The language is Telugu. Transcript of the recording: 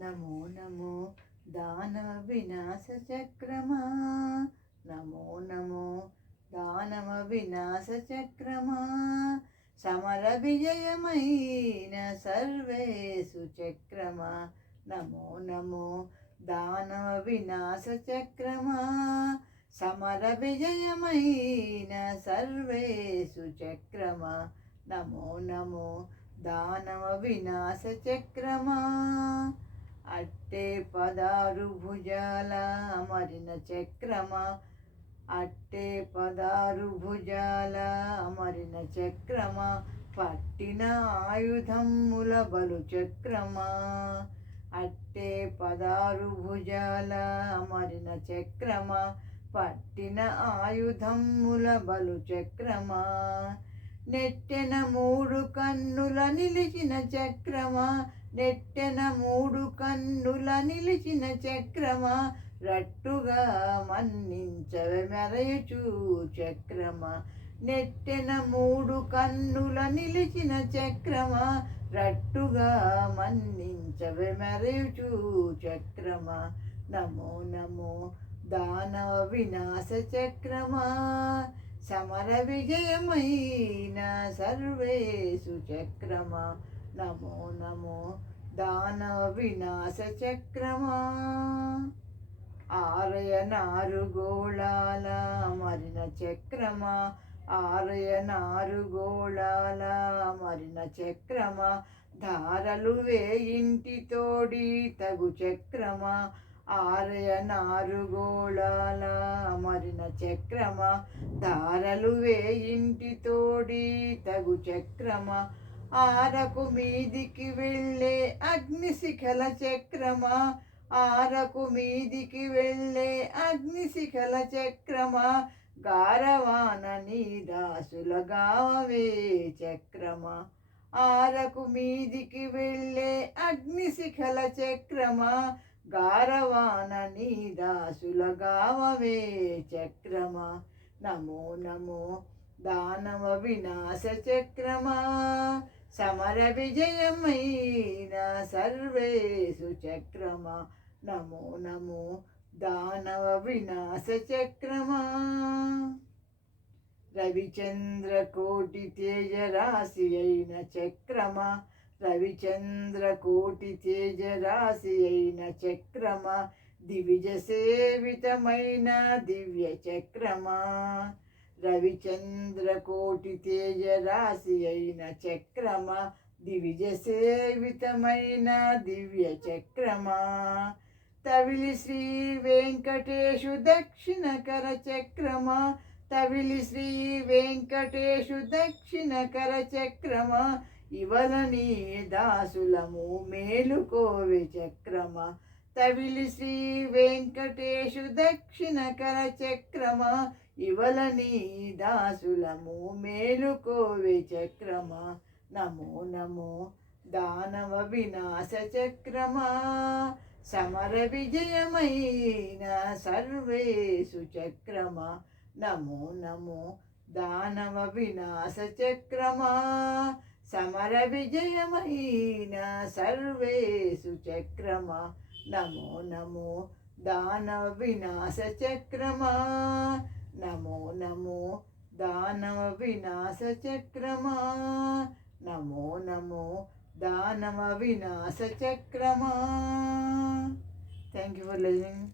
నమో నమో దానవ వినాశ చక్రమా, నమో నమో దానవ వినాశ చక్రమా, సమర విజయమైన సర్వేషు చక్రమా, నమో నమో దానవ వినాశ చక్రమా, సమర విజయమైన సర్వేషు చక్రమా, నమో నమో దానవ వినాశ చక్రమా. అట్టే 16 భుజాల అమరిన చక్రమా, అట్టే 16 భుజాల అమరిన చక్రమా, పట్టిన ఆయుధముల బలు చక్రమా, అట్టే 16 భుజాల అమరిన చక్రమా, పట్టిన ఆయుధముల బలు చక్రమా, నెట్టెన 3 కన్నుల నిలిచిన చక్రమా, నెట్టెన 3 కన్నుల నిలిచిన చక్రమా, రట్టుగా మన్నించవే మెరయుచు చక్రమా, నెట్టెన 3 కన్నుల నిలిచిన చక్రమా, రట్టుగా మన్నించవే మెరయుచు చక్రమా, నమో నమో దానవ వినాశ చక్రమా, సమర విజయమైన సర్వేషు చక్రమా, నమో నమో దానవ వినాశ చక్రమా. ఆరయనారు గోళాల మరిన చక్రమా, ఆరయనారు మరిన చక్రమా, ధారలు వేయింటి తోడి తగు చక్రమా, ఆరయనారు మరిన చక్రమా, ధారలు వేయింటి తోడి తగు చక్రమా, ఆరకు మీదికి వెళ్ళే అగ్నిశిఖల చక్రమా, ఆరకు మీదికి వెళ్ళే అగ్నిశిఖల చక్రమా, గారవాన నీ దాసుల గావే చక్రమా, ఆరకు మీదికి వెళ్ళే అగ్నిశిఖల చక్రమా, గారవాన నీ దాసుల గావవే చక్రమా, నమో నమో దానవ వినాశ చక్రమా, సమర విజయమైన సర్వేషు చక్రమా, నమో నమో దానవ వినాశ చక్రమా. రవిచంద్ర కోటి తేజరాశి అయిన చక్రమా, రవిచంద్ర కోటి తేజరాశి అయిన చక్రమా, దివిజ సేవితమైన దివ్య చక్రమా, రవిచంద్ర కోటి తేజరాశి అయిన చక్రమా, దివిజ సేవితమైన దివ్య చక్రమా, తవిలి శ్రీ వెంకటేశు దక్షిణకర చక్రమా, తవిలి శ్రీ వెంకటేశు దక్షిణకర చక్రమా, ఇవలని దాసులము మేలుకోవే చక్రమా, తవిలి శ్రీ వెంకటేశు దక్షిణకర చక్రమా, ఇవలని దాసులము మేలుకోవే చక్రమా, నమో నమో దానవ వినాశ చక్రమా, సమర విజయమైన సర్వేషు చక్రమా, నమో నమో దానవ వినాశ చక్రమా, సమర విజయమైన సర్వేషు చక్రమా, నమో నమో దానవ వినాశ చక్రమా, నమో నమో దానవ వినాశ చక్రమా, నమో నమో దానవ వినాశ చక్రమా. Thank you for listening.